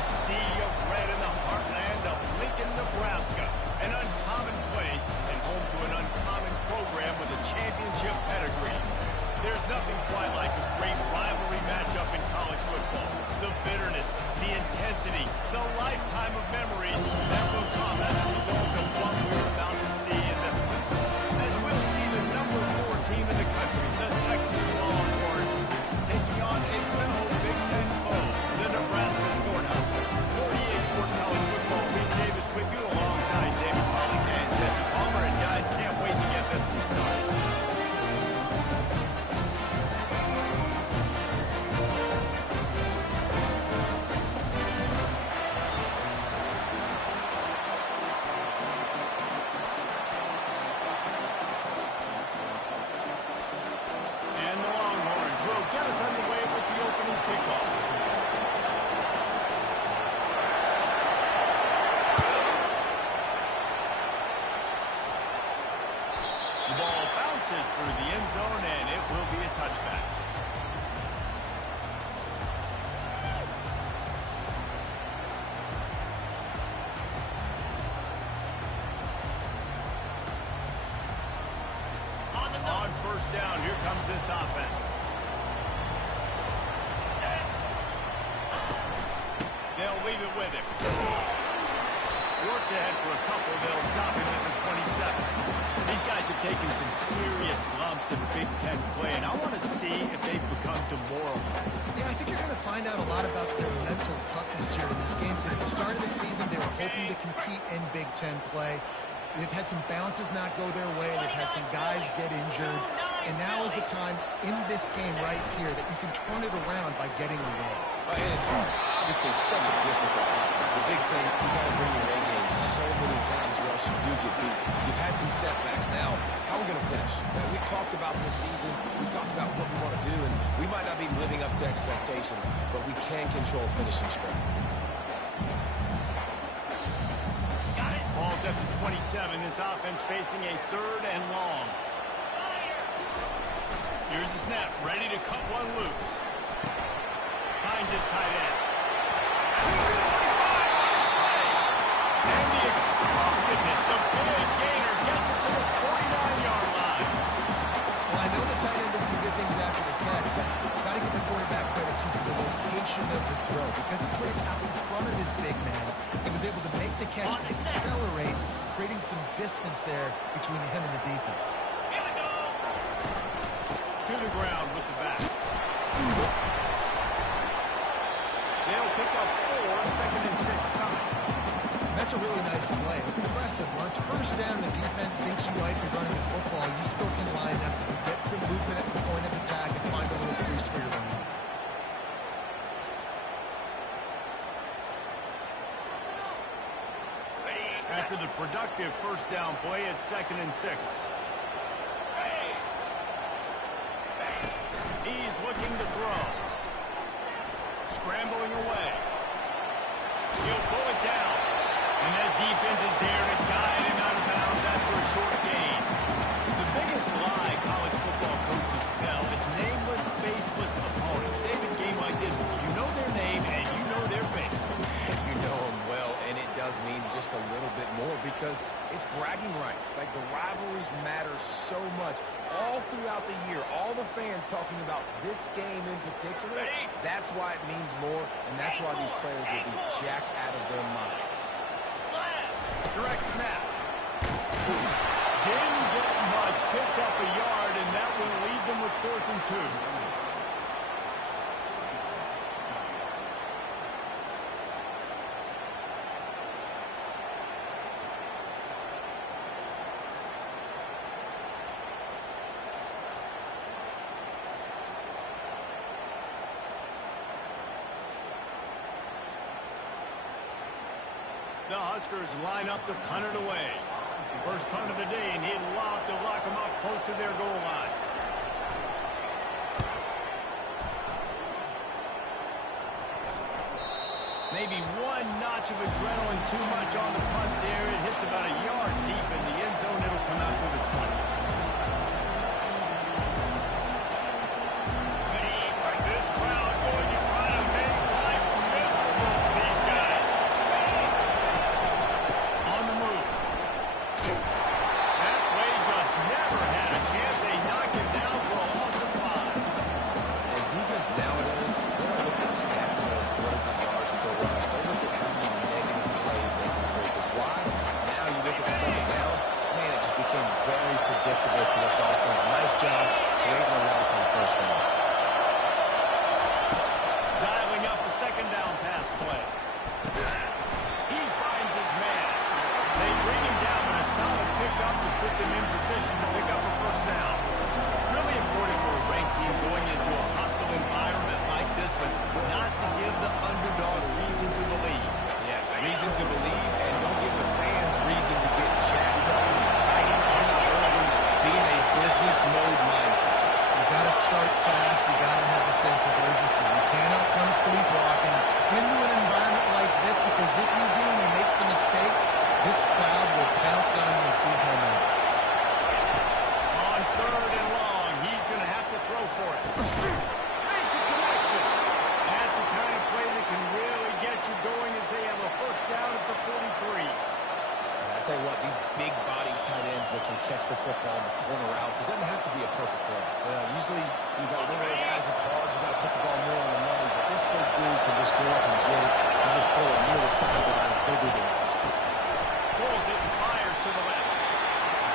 the sea of red in the heartland of Lincoln, Nebraska. An uncommon place and home to an uncommon program with a championship pedigree. There's nothing quite like a great rivalry matchup in college football. The bitterness, the intensity, the lifetime of memories that will come as a result of what we're about to see in this one. As we'll see the number 4 team in the country, the Texas Longhorns, taking on a fellow Big Ten foe, the Nebraska Cornhuskers. 48 Sports College Football, Reese Davis with you alongside David Pollack and Jesse Palmer. And guys, can't wait to get this one started. Through the end zone, and it will be a touchback. On first down, here comes this offense. They'll leave it with him. Works ahead for a couple. They'll stop him at the 27. These guys have taken some serious lumps in Big Ten play, and I want to see if they've become demoralized. Yeah, I think you're going to find out a lot about their mental toughness here in this game, because at the start of the season, they were hoping to compete in Big Ten play. They've had some bounces not go their way. They've had some guys get injured. And now is the time in this game right here that you can turn it around by getting a win. And it's hard. Obviously, such a difficult conference. The Big Ten, you got to bring your A game so many times, or else you do get beat. You've had some setbacks. Now, how are we going to finish? We've talked about this season. We've talked about what we want to do, and we might not be living up to expectations, but we can control finishing strength. Ball's at the 27. This offense facing a 3rd and long. Here's the snap. Ready to cut one loose. Finds his tight end. And the explosiveness of big gainer gets it to the 49-yard line. Well, I know the tight end did some good things after the catch, but got to give the quarterback credit to the location of the throw, because he put it out in front of his big man. He was able to make the catch and accelerate, creating some distance there between him and the defense. To the ground with the back. They'll pick up 4, 2nd and 6 coming. That's a really nice play. It's impressive. Once first down, the defense thinks you might be running the football. You still can line up, get some movement at the point of attack, and find a little crease for your running. After the productive first down play, it's 2nd and 6. He's looking to throw. Scrambling away. He'll pull it down. And that defense is there to guide him out of bounds after a short gain. The biggest lie college football coaches tell is nameless, faceless opponents. David, game like this, you know their name and you know their face. You know them well, and it does mean just a little bit more, because it's bragging rights. Like, the rivalries matter so much. All throughout the year, all the fans talking about this game in particular, that's why it means more, and that's why these players will be jacked out of their minds. Direct snap. Didn't get much, picked up a yard, and that will leave them with 4th and 2. The Huskers line up to punt it away. First punt of the day, and he'd love to lock them up close to their goal line. Maybe one notch of adrenaline too much on the punt there. It hits about a yard deep in the end zone. It'll come out to the 20. This crowd going to try to make life miserable for these guys. predictable for this offense. Nice job creating a loss on first down. Dialing up the second down pass play. He finds his man. They bring him down with a solid pickup to put them in position to pick up a first down. Really important for a ranked team going into a hostile environment like this one, not to give the underdog reason to believe. Yes, reason to believe, and don't give the fans reason to get jacked up and excited. I'm not early. Be in a business mode mindset. You got to start fast. You got to have a sense of urgency. You cannot come sleepwalking into an environment like this, because if you do and you make some mistakes, this crowd will pounce on you and seize momentum. On third and long, he's going to have to throw for it. Makes a connection. That's the kind of play that can really get you going as they have a first down at the 43. I'll tell you what, these big body tight ends that can catch the football in the corner routes, it doesn't have to be a perfect throw. Usually, you've got little guys, it's hard, you've got to put the ball more on the money, but this big dude can just go up and get it. You just throw it near the sidelines, he'll do the rest. Pulls it and fires to the left.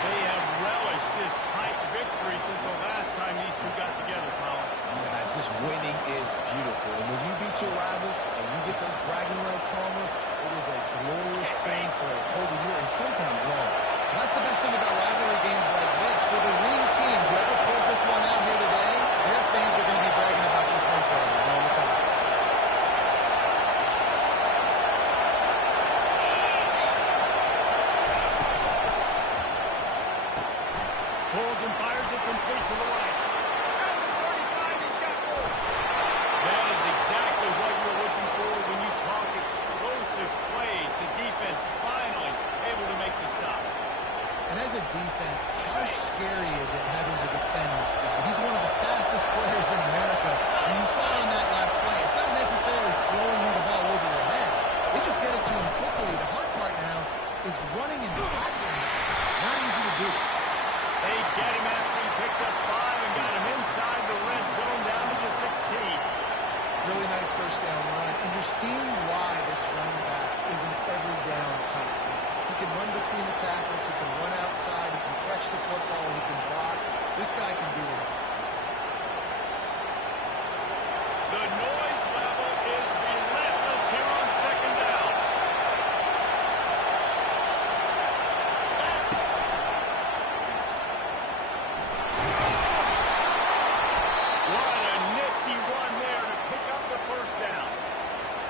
They have relished this tight victory since the last time these two got together, Colin. Guys, this winning is beautiful. And when you beat your rival and you get those bragging rights, Palmer, it is a glorious thing for a whole year and sometimes longer. That's the best thing about rivalry games like this. For the winning team, whoever pulls this one out here today, their fans are going to be bragging about this one for a long time. Pulls and fires it complete to the right. And the 35, he's got more. That is exactly what you're looking for when you talk explosive plays. The defense finally able to make the stop. And as a defense, how scary is it having to defend this guy? He's one of the fastest players in America, and you saw it on that last play. It's not necessarily throwing him the ball over your head. They just get it to him quickly. The hard part now is running and tackling. Not easy to do. They get him after he picked up 5 and got him inside the red zone down to the 16. Really nice first down run, and you're seeing why this running back is an every down type. He can run between the tackles, he can run outside, he can catch the football, he can block. This guy can do it. The noise level is relentless here on second down. What a nifty run there to pick up the first down.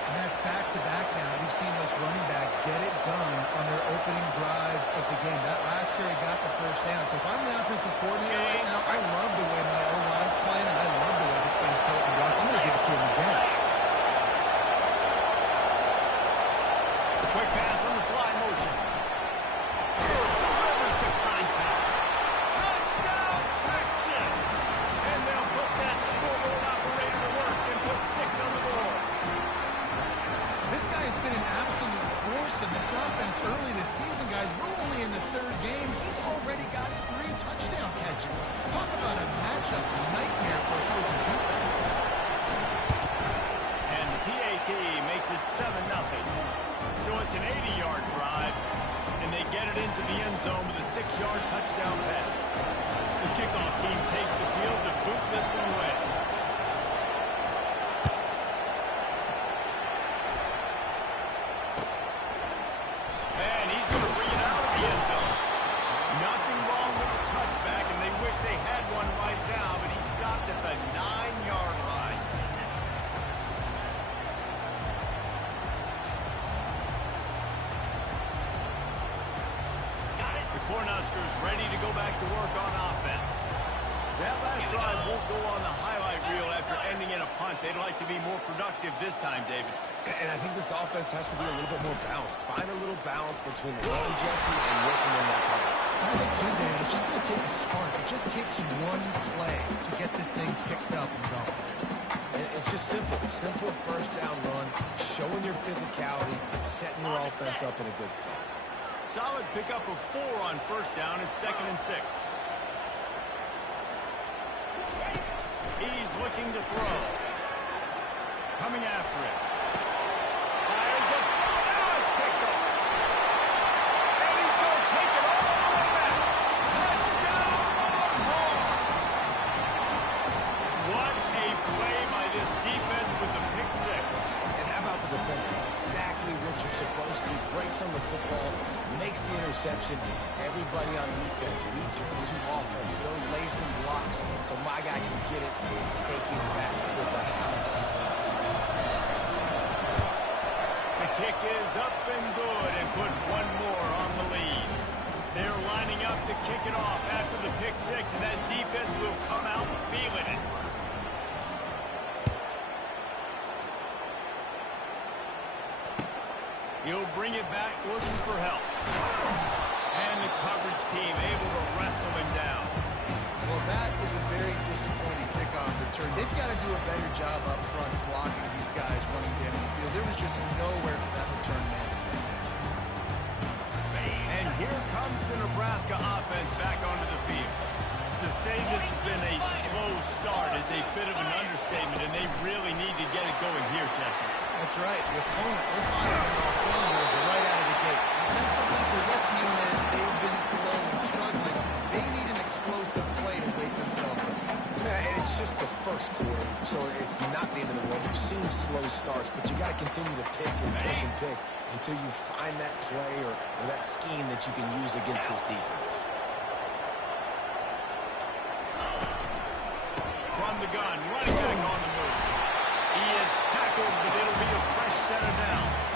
And that's back-to-back now. We've seen this running back get it done on their opening drive of the game. That last carry got the first down. So if I'm the offensive coordinator right now, I love the way my O-line's playing, and I love the way this guy's toting the rock. I'm going to give it to him again. Quick pass on the fly motion. Delivers to contact. Touchdown, Texans! And they'll put that scoreboard operator to work and put 6 on the board. This guy has been an absolute force in this offense early this season, guys. We're only in the third game. He's already got 3 touchdown catches. Talk about a matchup nightmare for opposing defenses. And the PAT makes it 7-0. So it's an 80-yard drive, and they get it into the end zone with a 6-yard touchdown pass. The kickoff team takes the field to boot this one away. And he's going to bring it out of the end zone. Nothing wrong with the touchback, and they wish they had one right now, but he stopped at the 9-yard line. The Cornhuskers ready to go back to work on offense. That last drive won't go on the highlight reel after ending in a punt. They'd like to be more productive this time, David. And I think this offense has to be a little bit more balanced. Find a little balance between the run, Jesse, and working in that pass. I think, too, David, it's just going to take a spark. It just takes one play to get this thing picked up and going. And it's just simple. Simple first down run, showing your physicality, setting your offense up in a good spot. Solid pickup of 4 on first down. It's 2nd and 6. He's looking to throw. Coming after it. Fires up. Now it's picked off. And he's going to take it all the way back. Touchdown, interception. Everybody on defense, we turn to offense. Go lay some blocks so my guy can get it and take it back to the house. The kick is up and good and put one more on the lead. They're lining up to kick it off after the pick six, and that defense will come out feeling it. He'll bring it back looking for help. And the coverage team able to wrestle him down. Well, that is a very disappointing kickoff return. They've got to do a better job up front blocking these guys running down the field. There was just nowhere for that return man. And here comes the Nebraska offense back onto the field. To say this has been a slow start is a bit of an understatement, and they really need to get it going here, Jesse. That's right. The opponent, they're firing on all cylinders right out of the gate. Defensively, for this unit, they've been slow and struggling. They need an explosive play to wake themselves up. Yeah, and it's just the first quarter, so it's not the end of the world. We've seen slow starts, but you got to continue to pick and pick and pick until you find that play or that scheme that you can use against this defense. From the gun, running back on the move. He is tackled, but it'll be a fresh set of downs.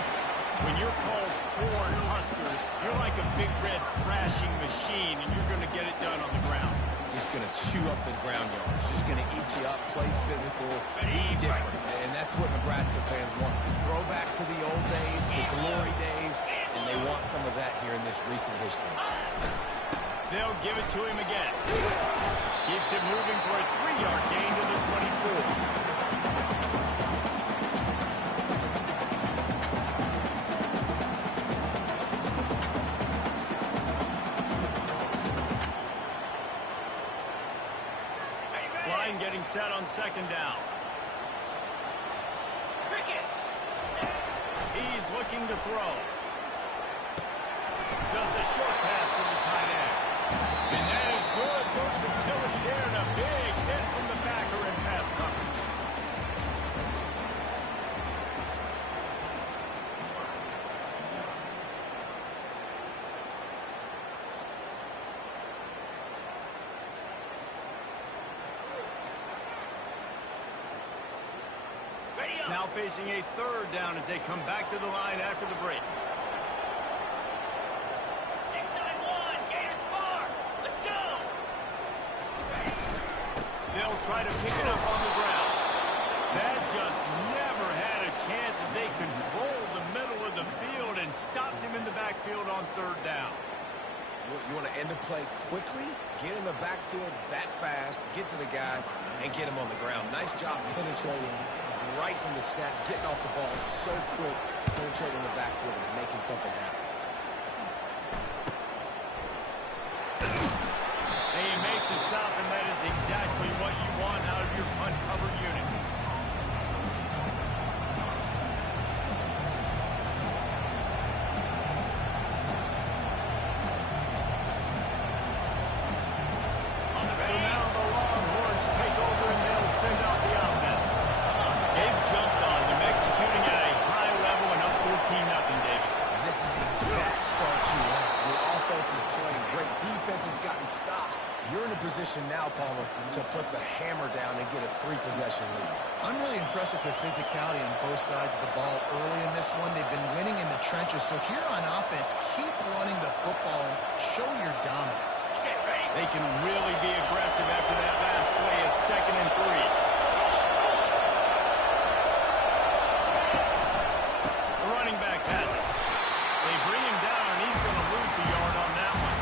When you're called Corn Huskers, you're like a big red thrashing machine, and you're going to get it done on the ground. Just going to chew up the ground yards. Just going to eat you up, play physical, be different. And that's what Nebraska fans want. Throw back to the old days, the glory days, and they want some of that here in this recent history. They'll give it to him again. Keeps it moving for a 3-yard gain to the 24. Line getting set on second down. He's looking to throw. Just a short pass to the tight end. And that is good versatility there, and a big hit from the backer in pass coverage. Now facing a third down as they come back to the line after the break. They'll try to pick it up on the ground. That just never had a chance as they controlled the middle of the field and stopped him in the backfield on third down. You want to end the play quickly, get in the backfield that fast, get to the guy, and get him on the ground. Nice job penetrating right from the snap, getting off the ball so quick, penetrating the backfield and making something happen. They make the stop, and that is exactly what you want out of your punt-covered unit. So now the Longhorns take over, and they'll send out the offense. They've jumped on them, executing at a high level and up 14-0, David. This is the exact start you want. The offense is playing great. Defense has gotten stops. You're in a position now, Palmer, to put the hammer down and get a 3-possession lead. I'm really impressed with their physicality on both sides of the ball early in this one. They've been winning in the trenches. So here on offense, keep running the football and show your dominance. They can really be aggressive after that last play. It's 2nd and 3. The running back has it. They bring him down, and he's going to lose a yard on that one.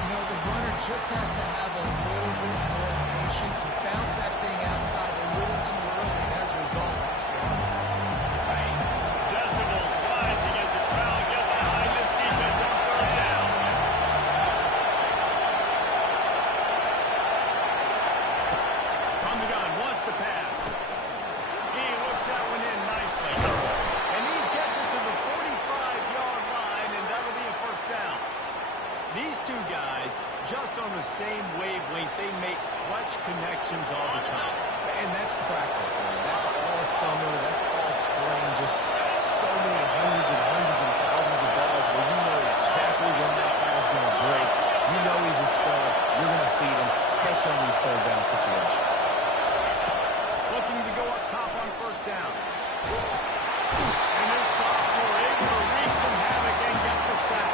You know, the runner just has to have a little bit more patience and bounce that thing outside a little too early, and as a result, that's what happens. Decibels rising as the crowd gets behind this defense on third down. From the gun, wants to pass. He looks that one in nicely. And he gets it to the 45-yard line, and that'll be a first down. These two guys, just on the same wavelength, they make clutch connections all the time. And that's practice, man. That's all summer. That's all spring. Just so many hundreds and thousands of balls where you know exactly when that guy going to break. You know he's a stud. You're going to feed him, especially on these third down situations. Looking to go up top on first down. And this sophomore able to wreak some havoc and get the sack.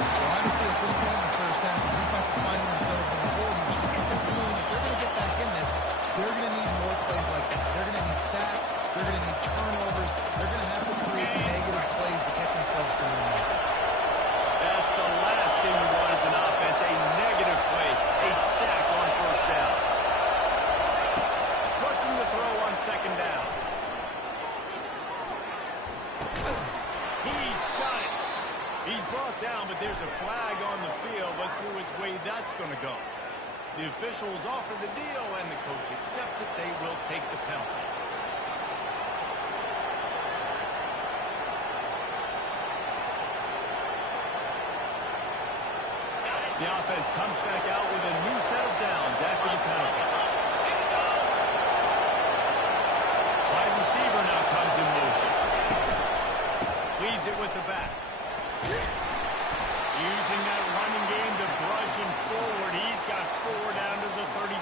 Well, obviously, at this point in the first half, the defense is finding themselves in the hole. You just get the feeling if they're going to get back in this, they're going to need more plays like that. They're going to need sacks. They're going to need turnovers. They're going to have to create negative plays to get themselves some momentum. That's the last thing you want as an offense, a negative play, a sack on first down. Looking to throw on second down. He's got it. He's brought down, but there's a flag on the field. Let's see which way that's going to go. The officials offer the deal, and the coach accepts it. They will take the penalty. The offense comes back out with a new set of downs after the penalty. Wide receiver now comes in motion. Leads it with the back. Using that running game to bludge him forward. He's got 4 down to the 35.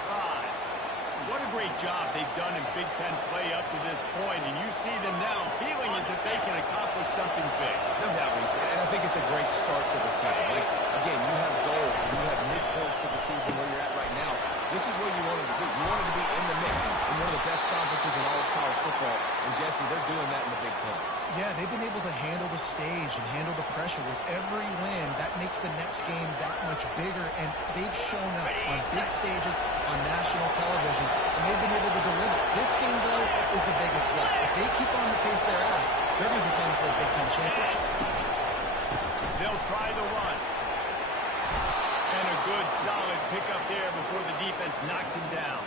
What a great job they've done in Big Ten play up to this point, and you see them now feeling as if they can accomplish something big. No doubt, Reese, and I think it's a great start to the season. Like, again, you have goals, and you have midpoints to the season where you're at right now. This is where you wanted to be. You wanted to be in the mix in one of the best conferences in all of college football, and Jesse, they're doing that in the Big Ten. Yeah, they've been able to handle the stage and handle the pressure. With every win, that makes the next game that much bigger, and they've shown up on big stages on national television, and they've been able to deliver. This game, though, is the biggest yet. If they keep on the pace they're at, they're going to be playing for a Big Ten championship. They'll try the run. And a good, solid pickup there before the defense knocks him down.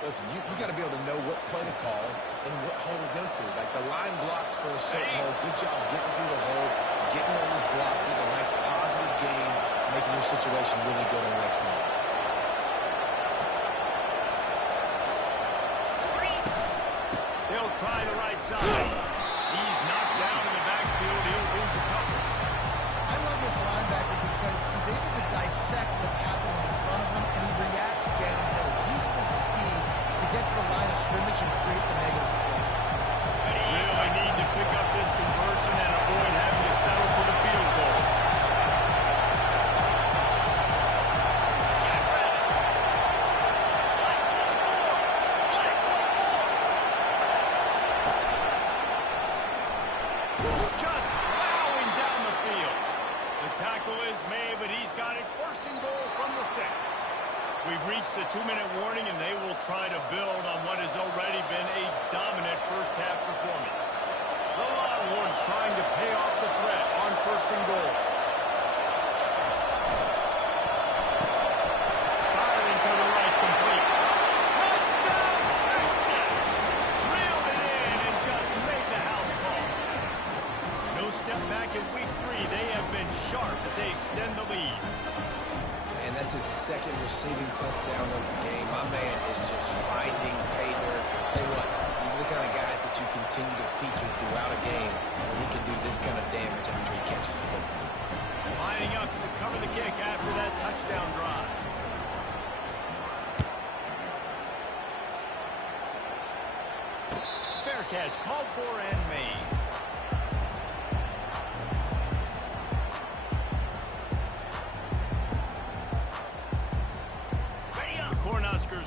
Listen, you got to be able to know what play to call and what hole to go through. Like, the line blocks for a certain hole. Good job getting through the hole, getting what was blocked, getting a nice positive game, making your situation really good on the next game. They'll try the right side. He's knocked down in the backfield. He'll lose a couple. I love this linebacker because he's able to dissect what's happening in front of him, and he reacts downhill. Uses his speed to get to the line of scrimmage and create the negative play. Really need to pick up this conversion and avoid having to settle for the field goal. Just plowing down the field. The tackle is made, but he's got it first and goal from the 6. We've reached the 2-minute warning, and they will try to build on what has already been a dominant first-half performance. The Longhorns trying to pay off the threat on first and goal. Firing to the right, complete. Touchdown, Texas! Reeled it in and just made the house call. No step back in week 3. They have been sharp as they extend the lead. And that's his second receiving touchdown of the game. My man is just finding pay dirt. Tell you what, these are the kind of guys that you continue to feature throughout a game when he can do this kind of damage after he catches the football. Lining up to cover the kick after that touchdown drive. Fair catch called for and made.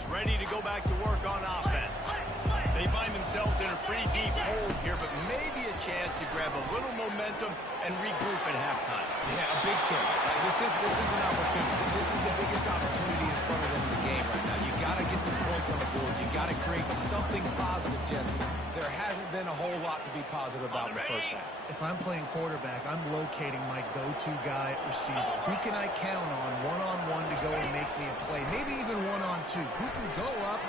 Ready to go back to work on offense. They find themselves in a pretty deep hole here, but maybe a chance to grab a little momentum and regroup at halftime. Yeah, a big chance. This is an opportunity. This is the biggest opportunity in front of them in the game right now. You got to get some points on the board. You got to create something positive, Jesse. There hasn't been a whole lot to be positive about in the first half. If I'm playing quarterback, I'm locating my go-to guy at receiver. Who can I count on one-on-one to go and make me a play? Maybe even one-on-two. Who can go up,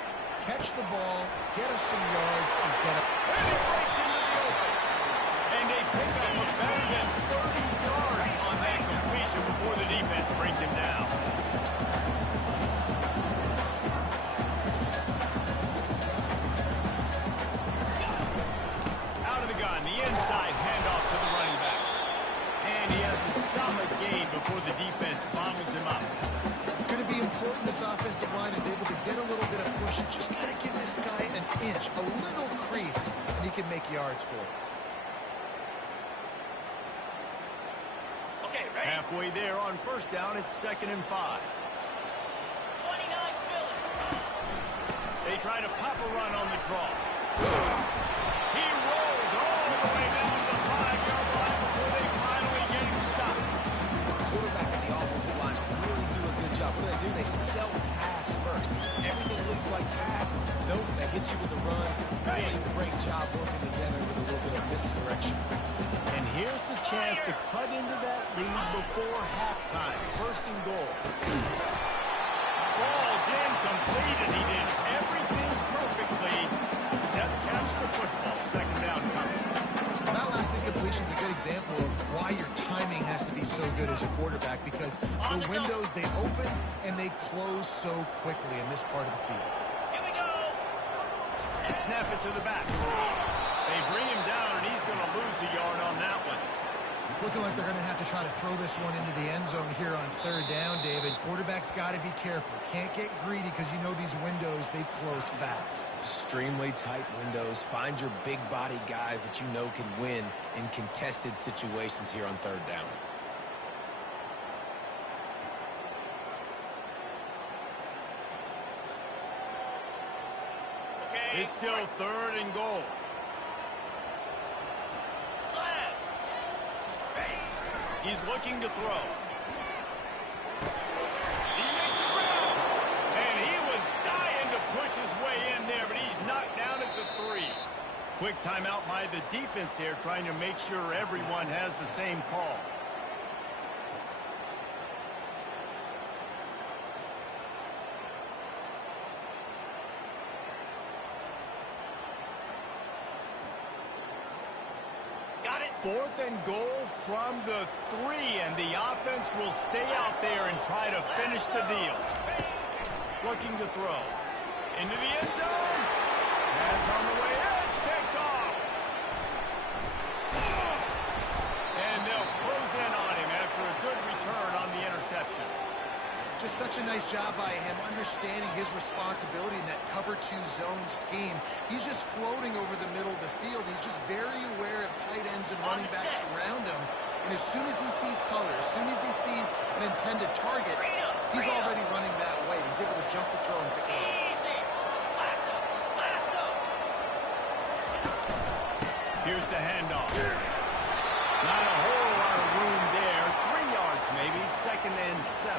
catch the ball, get us some yards, and get up. And it breaks into the open. And a pickup of better than 30 yards on that completion before the defense brings him down. Out of the gun, the inside handoff to the running back. And he has a solid gain before the defense line is able to get a little bit of push and just kind of give this guy an inch, a little crease, and he can make yards for it. Okay, ready? Halfway there on first down, it's 2nd and 5. 29 Phillies. They try to pop a run on the draw. He rolls all the way down to the 5-yard line before they finally get him stopped. The quarterback and the offensive line really do a good job. What do? They self-pass first. Everything looks like pass. Nope, they hit you with the run. Really great job working together with a little bit of misdirection. And here's the chance to cut into that lead before halftime. 1st and goal. Falls in, completed. He did everything perfectly except catch the football. 2nd down coming. Well, that last incompletion is a good example of why your timing has to be so good as a quarterback, because the windows, they open and they close so quickly in this part of the field. Here we go. Snap it to the back. They bring him down, and he's going to lose a yard on that one. It's looking like they're going to have to try to throw this one into the end zone here on 3rd down, David. Quarterback's got to be careful. Can't get greedy because you know these windows, they close fast. Extremely tight windows. Find your big body guys that you know can win in contested situations here on 3rd down. Okay. It's still 3rd and goal. Slap. He's looking to throw. He makes a grab. And he was dying to push his way in there, but he's knocked down at the 3. Quick timeout by the defense here, trying to make sure everyone has the same call. Got it. 4th and goal from the 3, and the offense will stay out there and try to finish the deal. Looking to throw. Into the end zone. Pass on the way. It's picked off. And they'll close in on him after a good return on the interception. Just such a nice job by him understanding his responsibility in that cover 2 zone scheme. He's just floating over the middle of the field. He's just very aware of tight ends and running backs around him. And as soon as he sees color, as soon as he sees an intended target, he's already running that way. He's able to jump the throw and pick it up. Easy. Lasso. Lasso. Here's the handoff. Not a whole lot of room there. 3 yards maybe. 2nd and 7.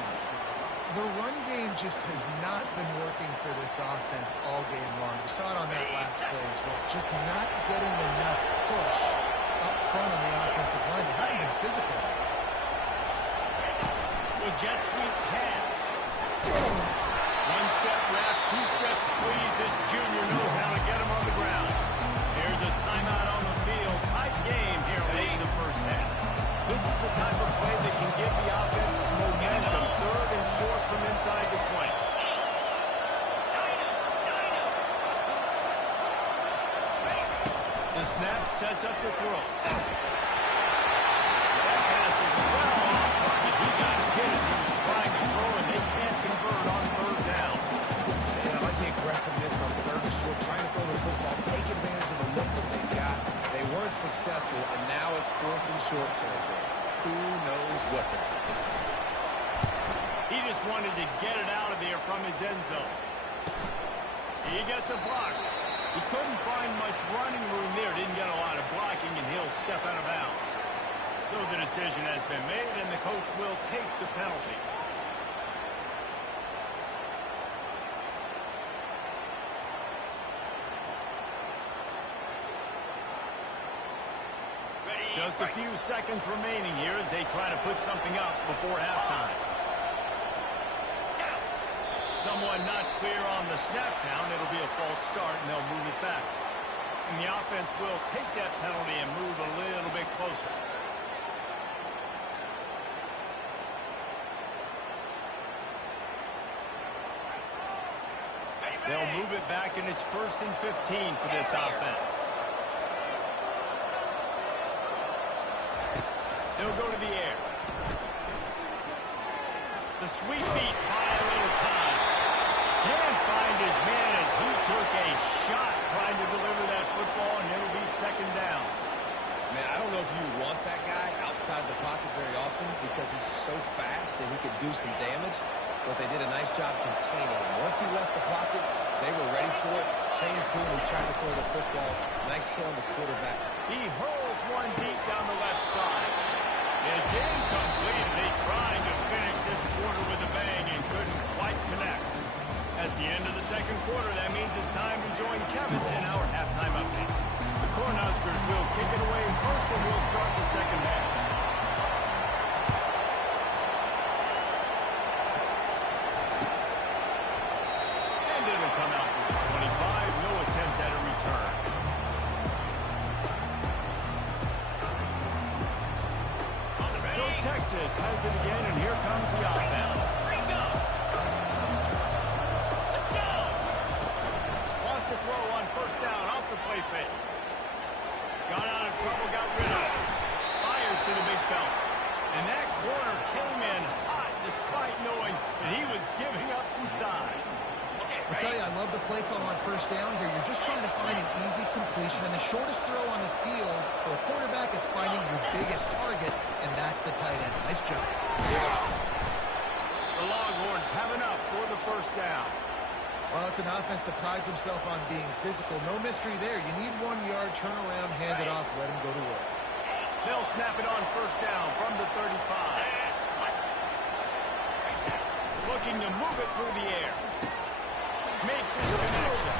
The run game just has not been working for this offense all game long. You saw it on that last play as well. Just not getting enough push up front on the offensive line. They haven't been physical. The jet sweep pass. 1-step wrap, 2-step squeeze. This junior knows how to get him on the ground. There's a timeout on the field. Tight game here late in the 1st half. This is the type of play that can give the offense momentum. 3rd and short from inside the 20. The snap sets up the throw. That pass is well off target. He got hit as he was trying to throw, and they can't convert on 3rd down. And I like the aggressiveness on 3rd and short, trying to throw the football, take advantage of the look that they got. They weren't successful, and now it's 4th and short territory. Who knows what they're doing? He just wanted to get it out of there from his end zone. He gets a block. He couldn't find much running room there. Didn't get a lot of blocking, and he'll step out of bounds. So the decision has been made, and the coach will take the penalty. Just a few seconds remaining here as they try to put something up before halftime. Someone not clear on the snap count. It'll be a false start, and they'll move it back. And the offense will take that penalty and move a little bit closer. They'll move it back, and it's 1st and 15 for this offense. They'll go to the air. The sweep beat by a little time. man as he took a shot trying to deliver that football, and it'll be second down. Man, I don't know if you want that guy outside the pocket very often because he's so fast and he can do some damage, but they did a nice job containing him. Once he left the pocket, they were ready for it, came to him, he tried to throw the football. Nice hit on the quarterback. He hurls one deep down the left side. It's incomplete. They tried to finish this quarter with a bang and couldn't quite connect. That's the end of the second quarter. That means it's time to join Kevin in our halftime update. The Cornhuskers will kick it away first, and we'll start the second half. And it'll come out to the 25. No attempt at a return. So Texas has it again, and here comes the offense. Let's go. Lost the throw on first down off the play fake. Got out of trouble, got rid of it. Fires to the big fella. And that corner came in hot despite knowing that he was giving up some size. I'll tell you, I love the play call on first down here. You're just trying to find an easy completion, and the shortest throw on the field for a quarterback is finding your biggest target, and that's the tight end. Nice job. The Longhorns have enough for the first down. Well, it's an offense that prides themselves on being physical. No mystery there. You need 1 yard, turn around, hand it off, let him go to work. They'll snap it on first down from the 35. Looking to move it through the air. Makes his connection.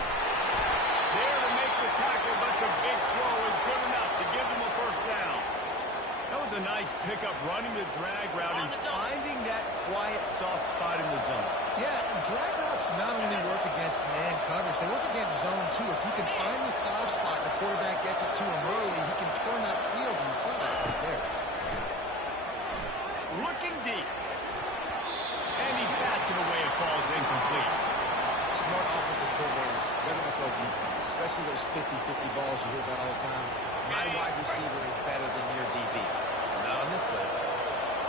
There to make the tackle, but the big throw is good enough to give them a first down. That was a nice pickup, running the drag route and finding that quiet, soft spot in the zone. Yeah, drag routes not only work against man coverage, they work against zone too. If you can find the soft spot, the quarterback gets it to him early, he can turn that field, and you saw that right there. Looking deep. And he bats it away. It falls incomplete. Smart offensive coordinators, they're going to throw deep, especially those 50-50 balls you hear about all the time. My wide receiver is better than your DB. Not on this play.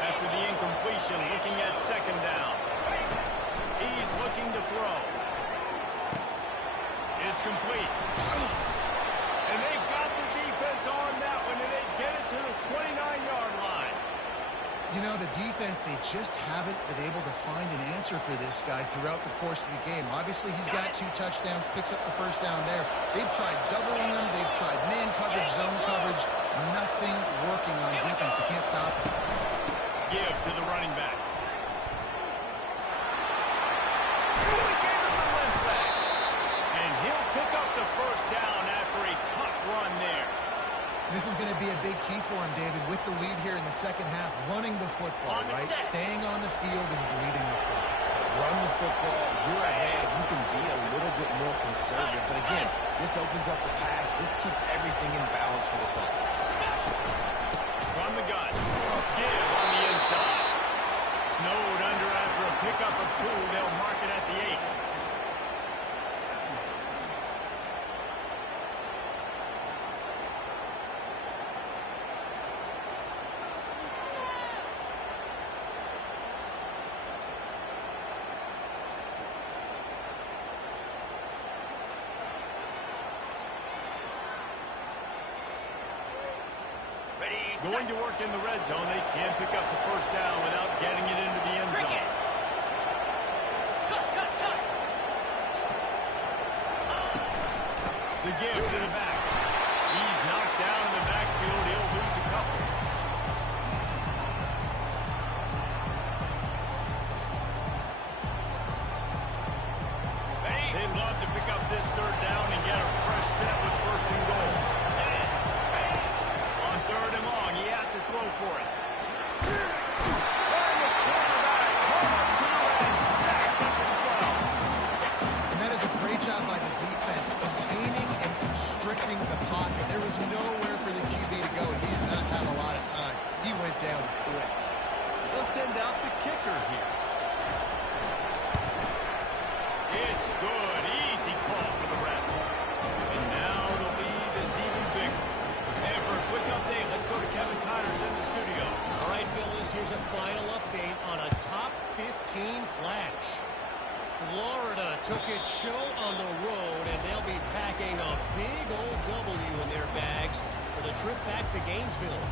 After the incompletion, looking at second down. He's looking to throw. It's complete. And they got the defense on that one, and they get it to the 29-yard line. You know, the defense, they just haven't been able to find an answer for this guy throughout the course of the game. Obviously, he's got 2 touchdowns, picks up the first down there. They've tried doubling him. They've tried man coverage, zone coverage. Nothing working on defense. They can't stop him. Give to the running back. He gave him the limp back. And he'll pick up the first down after a tough run there. This is going to be a big key for him, David, with the lead here in the second half, running the football, right? Staying on the field and bleeding the clock. Run the football, you're ahead. You can be a little bit more conservative. But again, this opens up the pass. This keeps everything in balance for this offense. From the gun. Give on the inside. Snowed under after a pickup of 2. They'll mark it at the 8. Going to work in the red zone. They can't pick up the first down without getting it into the end zone. The give to the back. He's knocked down in the backfield. He'll lose a couple. They'd love to pick up this third down and get a fresh set with first and goal. On third and long, he has to throw for it. And the quarterback comes through and sacked up as well. And that is a great job by the defense, containing and constricting the pocket. There was nowhere for the QB to go, and he did not have a lot of time. He went down quick. They'll send out the kicker here. It's good. Easy call for the refs. And now the lead is even bigger. And for a quick update, let's go to Kevin Connors in the studio. All right, Phyllis, here's a final update on a top 15 clash. Florida Took its show on the road, and they'll be packing a big old W in their bags for the trip back to Gainesville.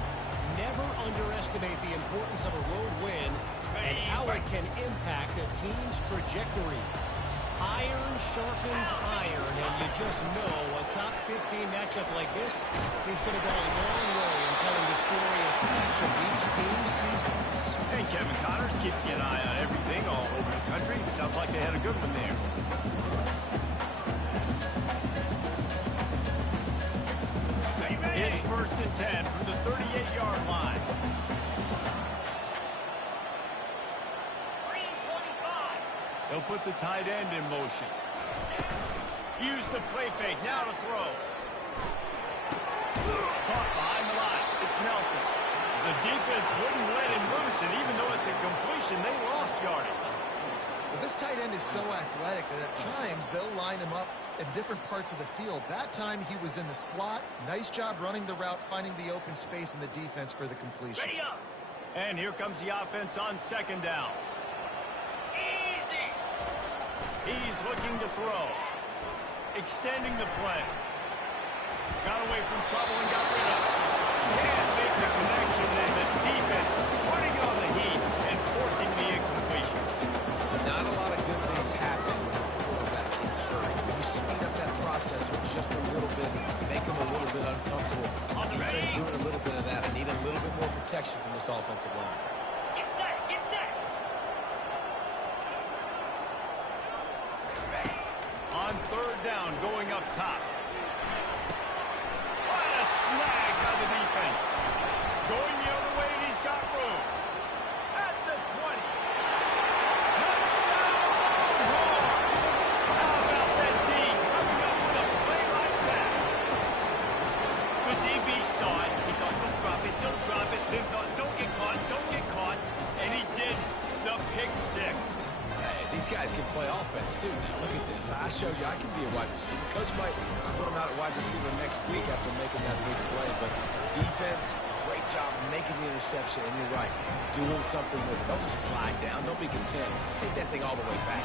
Never underestimate the importance of a road win and how it can impact a team's trajectory. Iron sharpens iron, and you just know a top 15 matchup like this is going to go a long way in telling the story of each of these teams' seasons. Hey, Kevin Connors keeping an eye on everything all over the country. Sounds like they had a good one there. It's 1st and 10 from the 38-yard line. They'll put the tight end in motion. Use the play fake. Now to throw. Caught behind the line. It's Nelson. The defense wouldn't let him loose, and even though it's a completion, they lost yardage. Well, this tight end is so athletic that at times they'll line him up in different parts of the field. That time he was in the slot. Nice job running the route, finding the open space in the defense for the completion. Ready up. And here comes the offense on 2nd down. Easy. He's looking to throw. Extending the play. Got away from trouble and got rid of it. Can't make the connection, and the defense putting on the heat and forcing the incompletion. Not a lot of good things happen when the quarterback gets hurt. When you speed up that process with just a little bit, make them a little bit uncomfortable. On the Defense ready. doing a little bit of that. I need a little bit more protection from this offensive line. Get set. Get set. On 3rd down, going up top. What a snag by the defense. Going the other way, and he's got room. At the 20. Touchdown, Longhorn! How about that D coming up with a play like that? The DB saw it. He thought, don't drop it, don't drop it. Then thought, don't get caught, don't get caught. And he did the pick 6. These guys can play offense, too. Now, look at this. I showed you I can be a wide receiver. Coach might split him out at wide receiver next week after making that big play. But defense, great job making the interception. And you're right, doing something with it. Don't just slide down. Don't be content. Take that thing all the way back.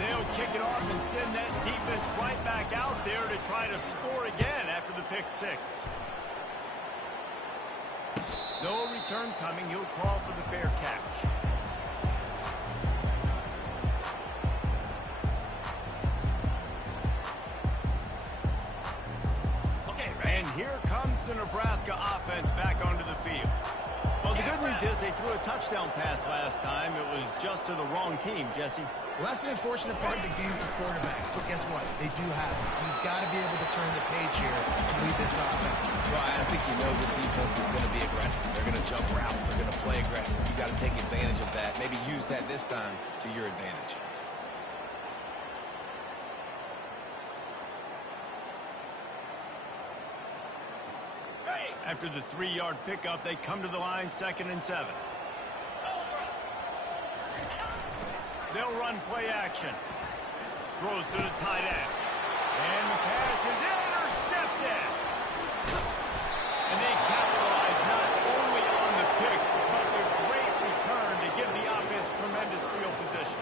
They'll kick it off and send that defense right back out there to try to score again after the pick 6. No return coming. He'll call for the fair catch. And here comes the Nebraska offense back onto the field. Well, the good news is they threw a touchdown pass last time. It was just to the wrong team, Jesse. Well, that's an unfortunate part of the game for quarterbacks. But guess what? They do have it. So you've got to be able to turn the page here and lead this offense. Well, I think you know this defense is going to be aggressive. They're going to jump routes. They're going to play aggressive. You've got to take advantage of that. Maybe use that this time to your advantage. After the 3-yard pickup, they come to the line, 2nd and 7. They'll run play action. Throws to the tight end. And the pass is intercepted. And they capitalize not only on the pick, but the great return to give the offense tremendous field position.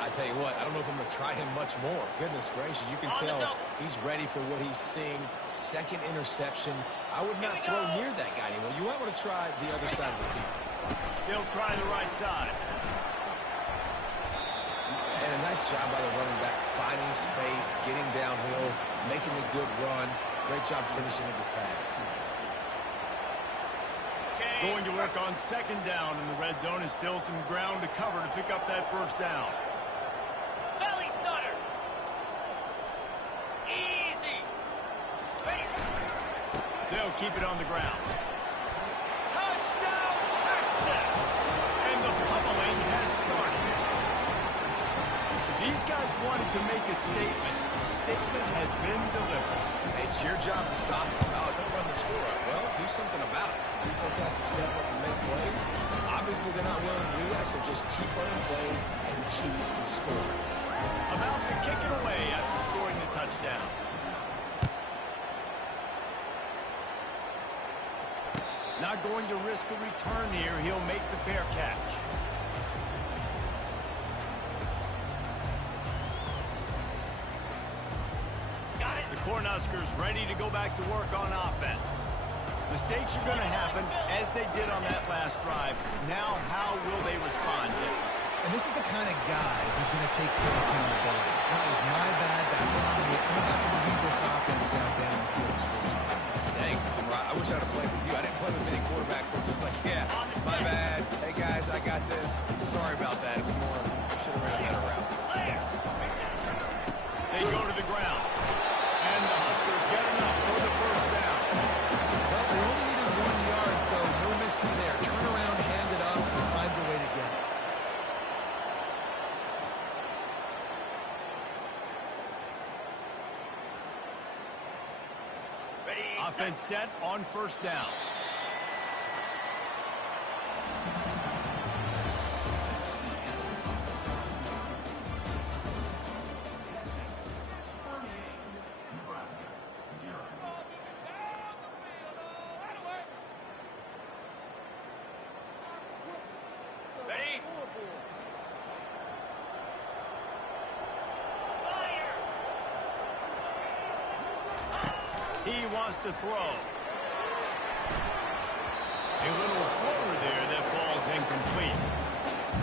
I tell you what, I don't know if I'm going to try him much more. Goodness gracious, you can tell he's ready for what he's seeing. 2nd interception. I would not throw near that guy anymore. You might want to try the other side of the field. They'll try the right side. And a nice job by the running back, finding space, getting downhill, making a good run. Great job finishing with his pads. Going to work on 2nd down in the red zone, and still some ground to cover to pick up that 1st down. Belly stutter. Easy. Ready. They'll keep it on the ground. Touchdown, Texas! And the pummeling has started. These guys wanted to make a statement. The statement has been delivered. It's your job to stop them. Oh, don't run the score up. Well, do something about it. The defense has to step up and make plays. Obviously, they're not willing to do that, so just keep running plays and keep scoring. About to kick it away after scoring the touchdown. Not going to risk a return here. He'll make the fair catch. Cornhuskers ready to go back to work on offense. Mistakes are going to happen, as they did on that last drive. Now, how will they respond, Jesse? And this is the kind of guy who's going to take full accountability. That was my bad. That's on me. I'm about to lead this offense down the field and score some points. Dang, I'm right. I wish I'd have played with you. I didn't play with many quarterbacks, so just like, yeah, my bad. Hey, guys, I got this. Sorry about that. It was more, should have ran a better route. They go to the ground. And the Huskers get enough for the first down. Well, they only needed 1 yard, so no mystery there. Turn around, hand it off, and finds a way to get it. Offense set on first down. Ready? He wants to throw. A little floater there that falls incomplete.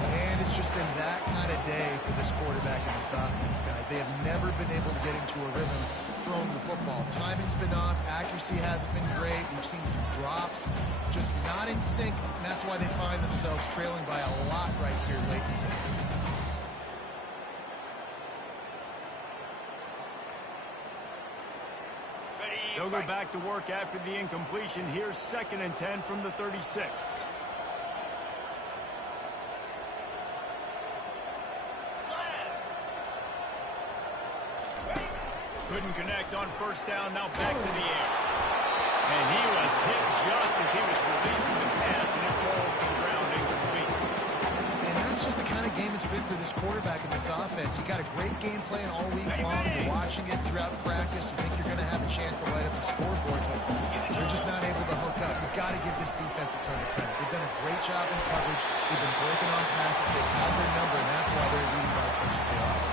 And it's just been that kind of day for this quarterback and this offense, guys. They have never been able to get into a rhythm throwing the football. Timing's been off. Accuracy hasn't been great. We've seen some drops. Just not in sync, and that's why they find themselves trailing by a lot right here late in the game. They'll go back to work after the incompletion. Here's 2nd and 10 from the 36. Couldn't connect on first down. Now back to the air. And he was hit just as he was releasing the pass, and it falls to the ground incomplete. And that's just the kind of game it's been for this quarterback and this offense. You got a great game plan all week long. You're watching it throughout practice. You think you're going to have a chance to light up the scoreboard, but they're just not able to hook up. You've got to give this defense a ton of credit. They've done a great job in coverage. They've been breaking on passes. They've had their number, and that's why they're leading by as much as they are.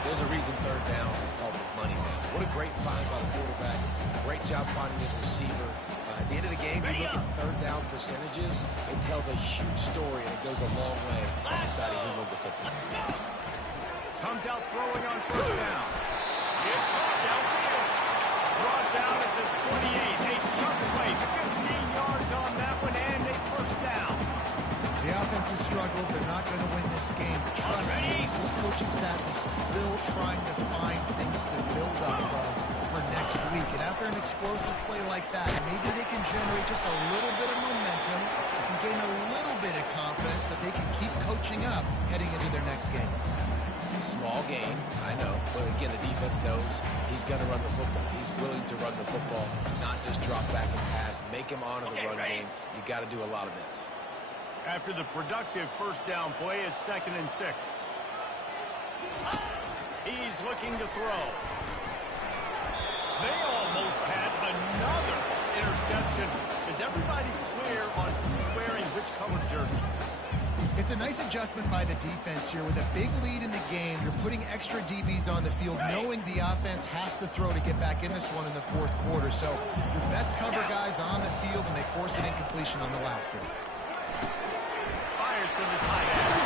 There's a reason third down is called the money down. What a great find by the quarterback. Great job finding his receiver. At the end of the game, you look at third down percentages, it tells a huge story, and it goes a long way in deciding who wins a football. Comes out throwing on first down. It's caught downfield. Brought down at the 28. A chunk play. 15 yards on that one, and a first down. The offense has struggled. They're not going to win this game. But trust me, this coaching staff is still trying to find things to build off of for next week. And after an explosive play like that, maybe they can generate just a little bit of momentum and gain a little bit of confidence that they can keep coaching up heading into their next game. Small game, I know. But again, the defense knows he's going to run the football. He's willing to run the football, not just drop back and pass. Make him honor the run game. You got to do a lot of this. After the productive first down play, it's 2nd and 6. He's looking to throw. They almost had another interception. Is everybody clear on who's wearing which colored jerseys? It's a nice adjustment by the defense here. With a big lead in the game, you're putting extra DBs on the field, knowing the offense has to throw to get back in this one in the fourth quarter. So your best cover guys on the field, and they force an incompletion on the last one. Fires to the tight end.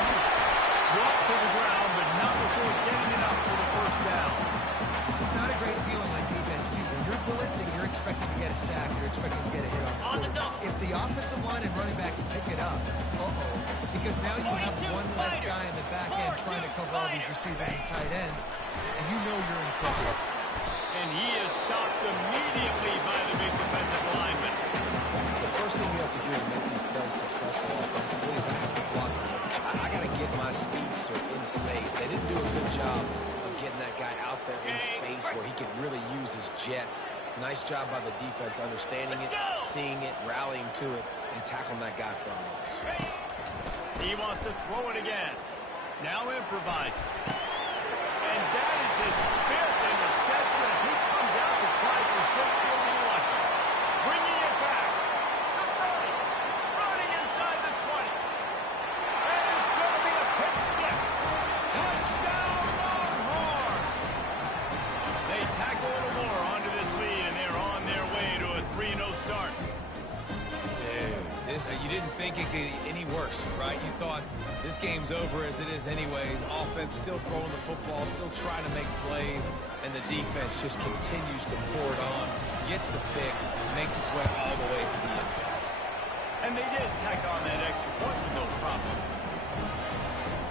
Brought to the ground, but not before getting enough for the first down. It's not a great feeling like defense, too. When you're blitzing, you're expecting to get a sack. You're expecting to get a hit on the quarterback. If the offensive line and running backs pick it up, because now you have one less guy in the back end trying to cover all these receivers and tight ends, and you know you're in trouble. And he is stopped immediately by the big defensive lineman. The first thing you have to do to make these plays successful offensively is I have to block them. I got to get my speedster in space. They didn't do a good job of getting that guy out there in space where he could really use his jets. Nice job by the defense understanding it, seeing it, rallying to it, and tackling that guy for a loss. He wants to throw it again. Now improvising. And that is his 5th interception. If he comes out to try for 6, he'll be lucky. Bringing it back. The 30. Running inside the 20. And it's going to be a pick 6. Touchdown Longhorn. They tackle it away. be any worse, right? You thought this game's over as it is anyways. Offense still throwing the football, still trying to make plays, and the defense just continues to pour it on, gets the pick, makes its way all the way to the end zone. And they did tack on that extra point with no problem.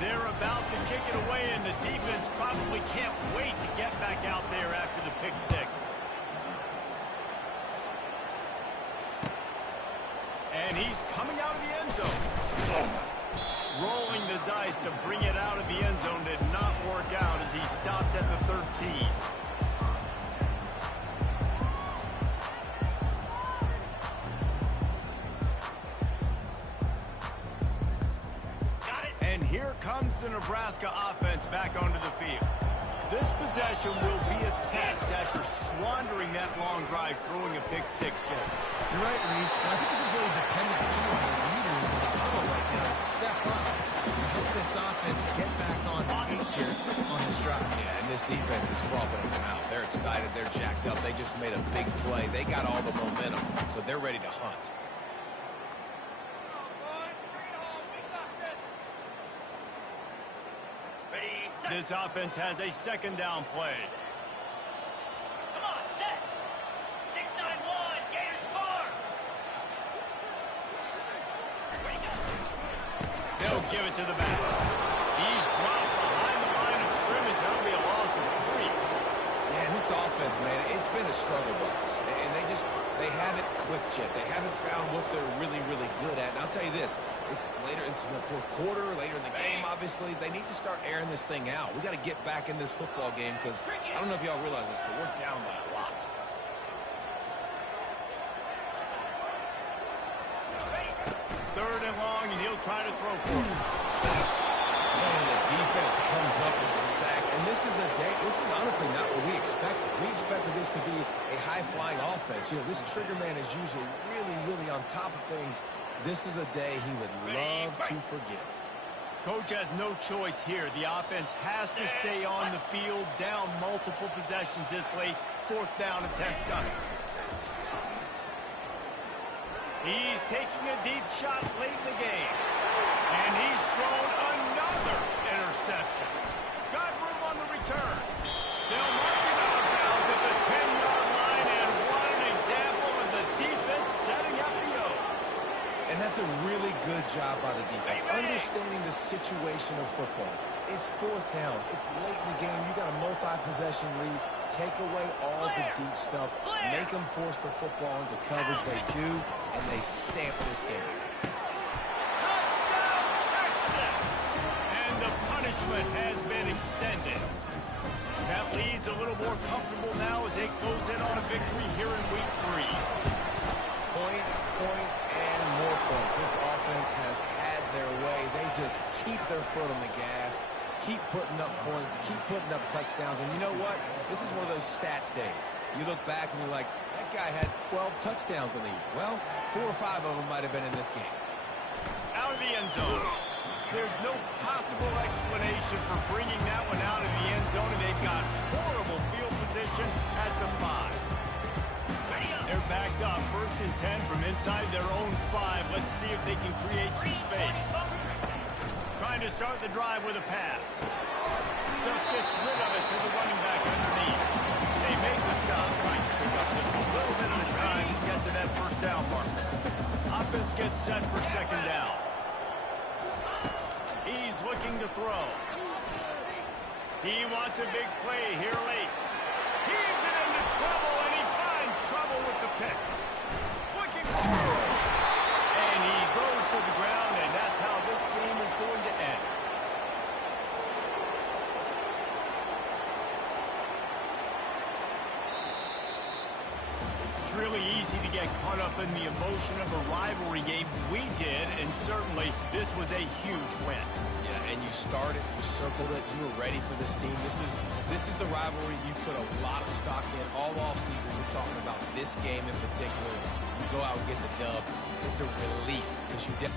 They're about to kick it away, and the defense probably can't wait to get back out there after the pick six. And he's coming out of the end zone. Rolling the dice to bring it out of the end zone did not work out as he stopped at the 13. And here comes the Nebraska offense back onto the field. This possession will be a test after squandering that long drive throwing a pick six, Jesse. You're right, Reese. I think this is really dependent, too, on the leaders in this huddle right now to step up and help this offense get back on pace here on this drive. Yeah, and this defense is frothing them out. They're excited. They're jacked up. They just made a big play. They got all the momentum, so they're ready to hunt. This offense has a second down play. Come on, set. 6-9-1, Gators score. They'll give it to the back. He's dropped behind the line of scrimmage. That'll be a loss of 3. Yeah, and this offense, man, it's been a struggle bus. And they haven't clicked yet. They haven't found what they're really, really good at. And I'll tell you this, it's later, it's in the fourth quarter, later in the game, obviously. They need to start airing this thing out. We got to get back in this football game because I don't know if y'all realize this, but we're down by a lot. Third and long, and he'll try to throw for it. And the defense comes up with the sack. And this is honestly not what we expected. We expected this to be a high-flying offense. You know, this trigger man is usually really, really on top of things. This is a day he would love to forget. Coach has no choice here. The offense has to stay on the field, down multiple possessions this late. Fourth down attempt coming. He's taking a deep shot late in the game. And he's thrown another interception. Got room on the return. They'll mark him out of bounds at the 10-yard line, and what an example of the defense setting up the O. And that's a really good job by the defense, understanding the situation of football. It's fourth down. It's late in the game. You got a multi-possession lead. Take away all the deep stuff. Make them force the football into coverage. They do, and they stamp this game. Touchdown, Texas! And the punishment has been extended. That lead's a little more comfortable now as they close in on a victory here in week 3. Points, and more points. This offense has had their way. They just keep their foot on the gas, keep putting up points, keep putting up touchdowns. And you know what? This is one of those stats days. You look back and you're like, that guy had 12 touchdowns in the year. Well, 4 or 5 of them might have been in this game. Out of the end zone. There's no possible explanation for bringing that one out of the end zone, and they've got horrible field position at the 5. They're backed up, 1st and 10 from inside their own 5. Let's see if they can create some space. Trying to start the drive with a pass. Just gets rid of it to the running back underneath. They make the stop, trying to pick up just a little bit at a time to get to that first down mark. Offense gets set for second down. He's looking to throw. He wants a big play here late. Heaves it into trouble, and he finds trouble with the pick. Looking for it. And he goes to the ground, and that's how this game is going to end. It's really easy to get caught up in the emotion of a rivalry game. We did, and certainly this was a huge win. Yeah, and you started, you circled it, you were ready for this team. This is the rivalry you put a lot of stock in all offseason. We're talking about this game in particular. You go out and get the dub. It's a relief because you get